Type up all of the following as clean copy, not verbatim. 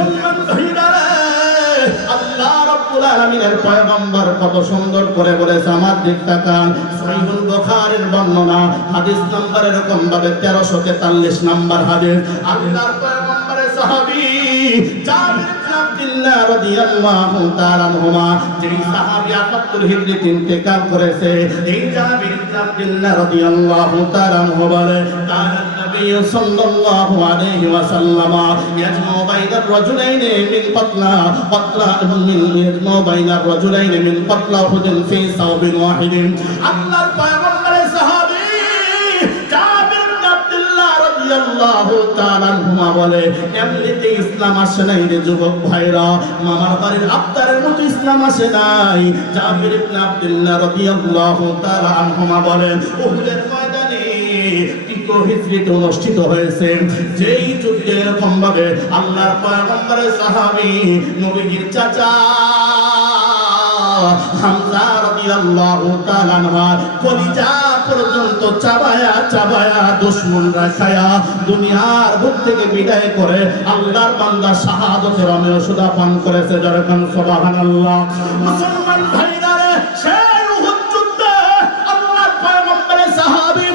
মুসলমান ভাইরা, আল্লাহ রাব্বুল আলামিনের পয়গম্বর কত সুন্দর করে বলেছে, আমার দিক তাকান। সহিহুল বুখারীর বর্ণনা হাদিস নাম্বার এরকম ভাবে 1343 নাম্বার হাদিস। আল্লাহর পয়গম্বরের সাহাবী জাবির ইবনে আব্দুল্লাহ রাদিয়াল্লাহু তাআলা আনহুমা, যেই সাহাবী ৭৮ হিজরিতে ইন্তেকাল করেছে, এই জাবির ইবনে আব্দুল্লাহ রাদিয়াল্লাহু তাআলা আনহু বলে, কানা নবী সাল্লাল্লাহু আলাইহি ওয়াসাল্লাম ইয়াজমু বাইনার রাজুলাইনি মিন পাতলা ইয়াজমু বাইনার রাজুলাইনি মিন পাতলা হুদিন ফি সাওবিন ওয়াহিদিন। আল্লাহর পয়গম্বরের সাহাবী জাবির ইবনে আব্দুল্লাহ রাদিয়াল্লাহু তাআলা আনহুমা বলে, এমনিতে ইসলাম আসে নাই রে যুবক ভাইরা, মামার বাড়ির আফতারের মতো ইসলাম আসে নাই। জাবির ইবনে আব্দুল্লাহ রাদিয়াল্লাহু তাআলা আনহুমা বলেন, উহুদের ময়দানে হিজরিতে অনুষ্ঠিত হয়েছে, যেই যুদ্ধে এরকম ভাবে আল্লাহর পয়গম্বরের সাহাবী নবীজির চাচা হামজা রাদিয়াল্লাহু তাআলা আনহু কলিজা পর্যন্ত চাবায়া চাবায়া দুশমনরা খায়া দুনিয়ার বুক থেকে বিদায় করে আল্লাহর বান্দা শাহাদাতের অমর সুদা পান করেছে। যখন সুবহানাল্লাহ। মুসলমান ভাইরা, সেই উহুদ যুদ্ধে আল্লাহর পয়গম্বরের সাহাবী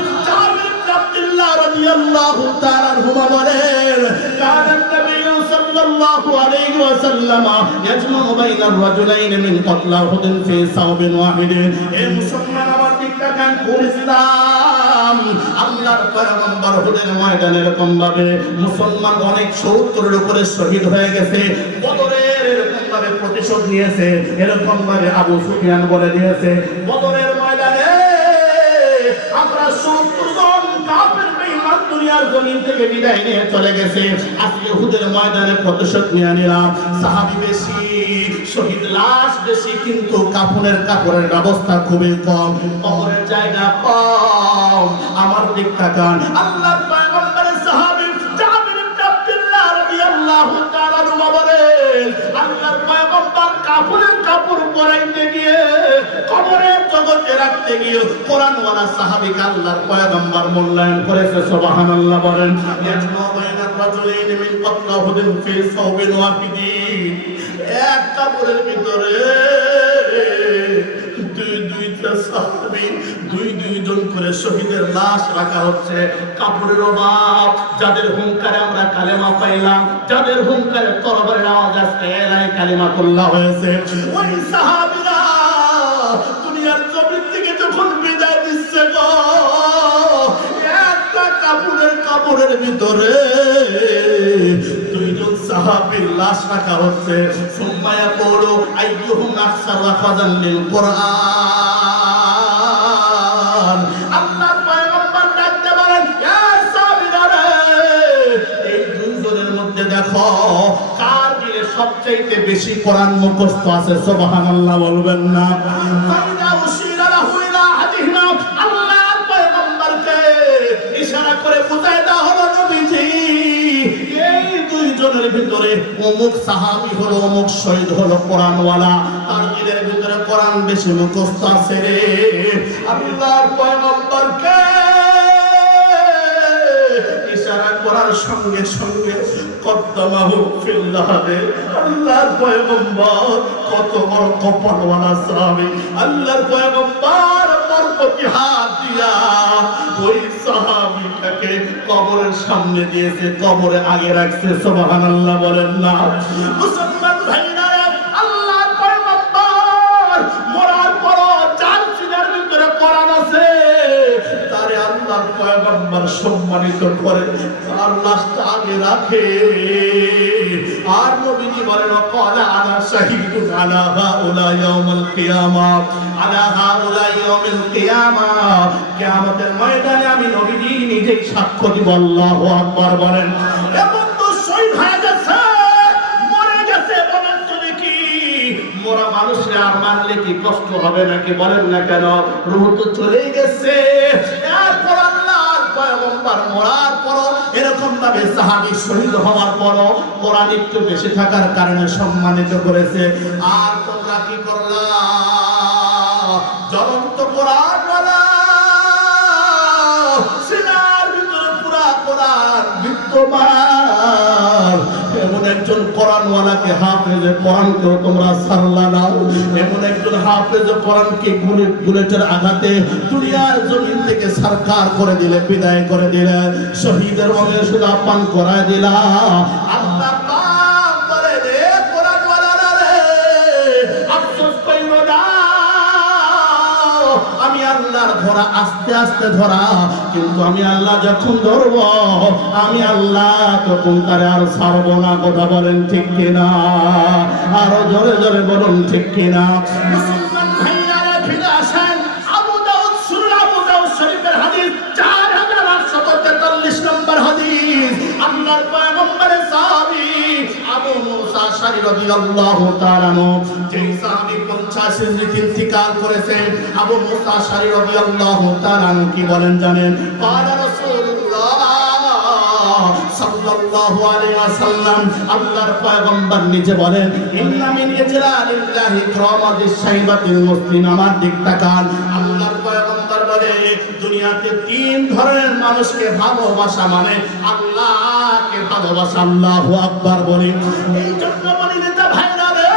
রাদিয়াল্লাহু তাআলা আনহুমা বলেন, কানা নবী সাল্লাল্লাহু আলাইহি ওয়াসাল্লাম ইয়াজমু বাইনার রাজুলাইনি মিন কাতলা হুদিন ফি সাওবিন ওয়াহিদিন। হে মুসলমান, আমার দিকটা কান ইসলাম। আল্লাহর পয়গম্বর হুদের ময়দানে এরকম ভাবে মুসলমান অনেক ৭০-এর উপরে শহীদ হয়ে গেছে। বদরের এরকম ভাবে প্রতিশোধ নিয়েছে, এরকম ভাবে আবু সুফিয়ান বলে দিয়েছে, বদরের ময়দানে আমরা ৭০ জন কাফের বেঈমান দুনিয়ার জমিন থেকে বিদায় নিয়ে চলে গেছে, আজকে উহুদের ময়দানে প্রতিশোধ নিয়ে নিলাম। সাহাবী বেশি, শহীদ লাশ বেশি, কিন্তু কাপড়ের ব্যবস্থা খুবই কম, কবরের জায়গা কম। আমার দিক তাকান। আল্লাহর পয়গম্বরের সাহাবী জাবির ইবনে আব্দুল্লাহ রাদিয়াল্লাহু তাআলা আনহু বলেন, আল্লাহর পয়গম্বর কাপড় পরাইতে গিয়ে কবরের জগতে রাখতে গিয়ে কোরআনওয়ালা সাহাবীকে আল্লাহর পয়গম্বর মূল্যায়ন করেছে। সুবহানাল্লাহ বলেন। ইয়াজমু বাইনার রাজুলাইনি মিন কাতলা হুদিন ফি সাওবিন ওয়াহিদিন। এক কাপড়ের ভিতরে দুইটা সাহাবী, দুইজন করে শহীদের লাশ রাখা হচ্ছে। কাপড়ের অভাব, যাদের হুঙ্কারে আমরা কালেমা পাইলাম, যাদের হুঙ্কারে তরবারের আওয়াজ আজকে এলাই কালিমাতুল্লাহ হয়েছে, ওই সাহাবীরা দুনিয়ার জমিন থেকে যখন বিদায় দিচ্ছে গো, একটা কাপড়ের ভিতরে দুইজন সাহাবীর লাশ রাখা হচ্ছে। সুম্মায়া পড়ো আইয়ুহুম আকসারু আখাযান লিল কুরআন। আল্লাহর পয়গম্বর ডাকতে বলেন, ইয়া সাহাবীরা, এই দুইজনের মধ্যে দেখো কার দিলে সবচেয়ে বেশি কোরআন মুখস্থ আছে। সুবহানাল্লাহ বলবেন না? ফাইদা উশিরা লাহু ইলা আহাদিহিমা, আল্লাহর পয়গম্বরকে ইশারা করে বুঝায় দেওয়া হলো, নবীজি এই দুইজনের ভিতরে অমুক সাহাবী হলো, অমুক শহীদ হলো কোরআনওয়ালা, তার দিলের ভিতরে কোরআন বেশি মুখস্থ আছে রে। আল্লাহর পয়গম্বরকে ইশারা করার সঙ্গে সঙ্গে কদ্দামাহু ফিল্লাহে, আল্লাহর পয়গম্বর কত বড় কপালওয়ালা সাহাবী, আল্লাহর পয়গম্বর বরকতি হাত দিয়া ওই সাহাবীটাকে কবরের সামনে দিয়েছে, কবরে আগে রাখছে। সুবহানাল্লাহ বলেন না? মুসলমান ভাইরা, আল্লাহর পয়গম্বর মরার পর যার সিনার ভিতরে কোরআন আছে, তারে আল্লাহর পয়গম্বর সম্মানিত করে, তার লাশটা আগে রাখে। আর নবীজি বলেন, ক্বালা আনা শাহীদুন আলা হাউলা ইয়াউমাল কিয়ামাহ, আলা হাউলা ইয়াউমিল কিয়ামাহ, কিয়ামতের ময়দানে আমি নবীজি নিজেই সাক্ষ্য দিব। আল্লাহু আকবার বলেন। এমন তো শহীদ হয়ে গেছে, মরে গেছে, বলেন তো দেখি মরা মানুষরা আর মারলে কি কষ্ট হবে নাকি? বলেন না কেন? রূহ তো চলেই গেছে। এরপর আল্লাহর পয়গম্বর মরার পর এরকম ভাবে সাহাবী শহীদ হওয়ার পর কোরআন একটু বেশি থাকার কারণে সম্মানিত করেছে। আর তোমরা কি করলা? জ্বলন্ত কোরআন ওয়ালা সিনার ভিতরে পুরা কোরআন বিদ্যমান, এমন এক একজন কোরআনওয়ালাকে হাফেজে কোরআনকে তোমরা সারলা না, এমন একজন হাফেজে কোরআনকে বুলেটের আঘাতে দুনিয়ার জমিন থেকে সরকার করে দিলে, বিদায় করে দিলে, শহীদের মধ্যে সুদা পান করায় দিলা। আল্লাহ পাক বলে রে কোরআনওয়ালারা রে, আফসোস কইরো না, আমি আল্লাহর ধরা আস্তে আস্তে ধরা, কিন্তু আমি আল্লাহ যখন ধরব আমি আল্লাহ তখন তারে আর ছাড়বো না। কথা বলেন ঠিক কিনা? আরো জোরে জোরে বলুন ঠিক কিনা? মুসলমান ভাইরা ফিরে আসেন, আবু দাউদ সুনান আবু দাউদ শরীফের হাদিস 4843 নম্বর হাদিস। আল্লাহর পয়গম্বরের সাহাবী আবু মুসা আশআরী রাদিয়াল্লাহু তাআলা আনহু, যেই সাহাবী 50 হিজরিতে ইন্তিকাল করেছেন, আবু মুসা আশআরী রাদিয়াল্লাহু তাআলা আনহু কি বলেন জানেন? ক্বালা রাসূলুল্লাহ সাল্লাল্লাহু আলাইহি ওয়াসাল্লাম, আল্লাহর পয়গম্বর নিজে বলেন, ইন্না মিন ইজলালিল্লাহি ইকরামাতিশ শাইবাতিল মুসলিম। আমার দিক তাকান, আল্লাহর পয়গম্বর বলে দুনিয়াতে 3 ধরনের মানুষকে ভালোবাসা মানে আল্লাহকে ভালোবাসা। আল্লাহু আকবার বলি। এই জন্য বলি নেতা ভাইরা রে,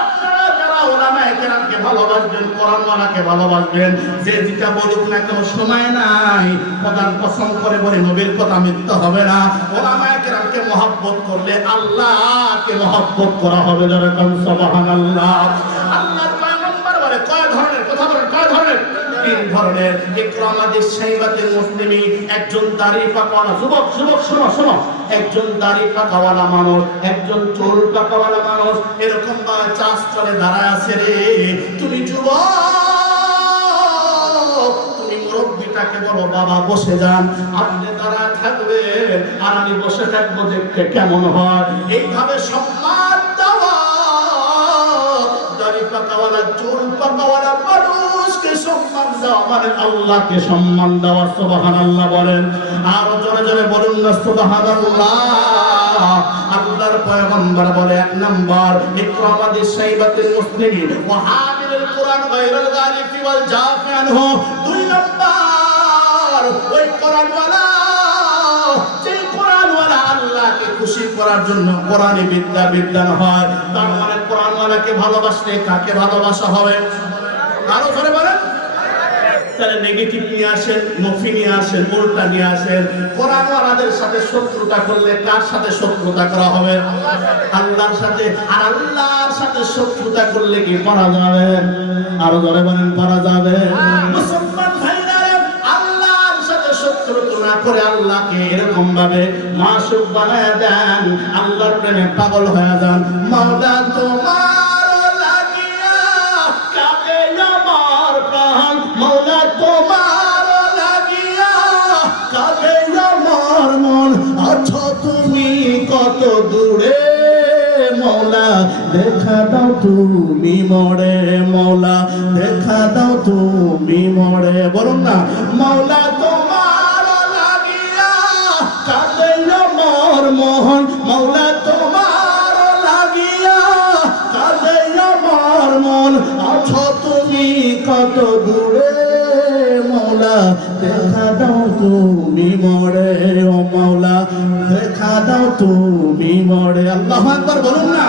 আপনারা যারা উলামায়ে কেরামকে ভালোবাসবেন, কোরআনওয়ালাকে ভালোবাসবেন, যে যেটা বলুক না কেন সময় নাই, প্রধান কসম করে বলে নবীর কথা মিথ্যা হবে না। উলামায়ে কেরামকে মহব্বত করলে আল্লাহকে মহব্বত করা হবে। যারা কোন সুবহানাল্লাহ। আল্লাহর পয়গম্বর বলে কয় ধরনের, কথা বলেন কয় ধরনের? 3 ধরনের। ইকরামাতিশ শাইবাতিল মুসলিমি, একজন দাড়ি পাকাওয়ালা যুবক, যুবক শোনো শোনো, একজন দাড়ি পাকাওয়ালা মানুষ, একজন চুল পাকাওয়ালা মানুষ এরকম ভাবে চাষ চলে দাঁড়ায় আছে রে, তুমি যুবক, তুমি মুরব্বিটাকে বলো বাবা বসে যান, আপনি দাঁড়ায় থাকবেন আর আমি বসে থাকবো, দেখতে কেমন হয়। এইভাবে সম্মান দেওয়া, দাড়ি পাকাওয়ালা চুল পাকাওয়ালা মানুষকে সম্মান দেওয়া মানে আল্লাহকে সম্মান দেওয়া। সুবহানাল্লাহ বলেন, আর জোরে জোরে বলুন না সুবহানাল্লাহ। আল্লাহর পয়গম্বর বলে 1 নাম্বার ইকরামাতিশ শাইবাতিল মুসলিমিন ওয়া হামিলুল কুরআন গায়রুল গালিফি ওয়াল জাফি আনহু। 2 নাম্বার ওই কোরআনওয়ালা, যে কোরআনওয়ালা আল্লাহকে খুশি করার জন্য কোরআনে বিদ্যান হয়, তার মানে কোরআনওয়ালাকে ভালোবাসলে কাকে ভালোবাসা হবে? আরো ধরে বলেন। তাহলে নেগেটিভ নিয়ে আসেন, নফি নিয়ে আসেন, উল্টা নিয়ে আসেন। কোরআনওয়ালাদের সাথে শত্রুতা করলে কার সাথে শত্রুতা করা হবে? আল্লাহর সাথে। আর আল্লাহর সাথে শত্রুতা করলে কি করা যাবে? আরো ধরে বলেন করা যাবে। মুসলমান ভাইরা, আল্লাহর সাথে শত্রুতা না করে আল্লাহকে এরকম ভাবে মাশুক বানায় দেন, আল্লাহর প্রেমে পাগল হয়ে যান। মাওলা তোমার মৌলা তোমার লাগিয়া কাঁদে আমার মন, আছো তুমি কত দূরে মৌলা, দেখা দাও তুমি মোরে মৌলা, দেখা দাও তুমি মোরে। বলুন না, মৌলা তোমার লাগিয়া কাঁদে আমার মন, মৌলা তোমার লাগিয়া কাঁদে আমার মন, আছো তুমি কত দূরে মৌলা, দেখা দাও তুমি মোরে ও মৌলা, দেখা দাও তুমি মোরে। আল্লাহু আকবার বলুন না।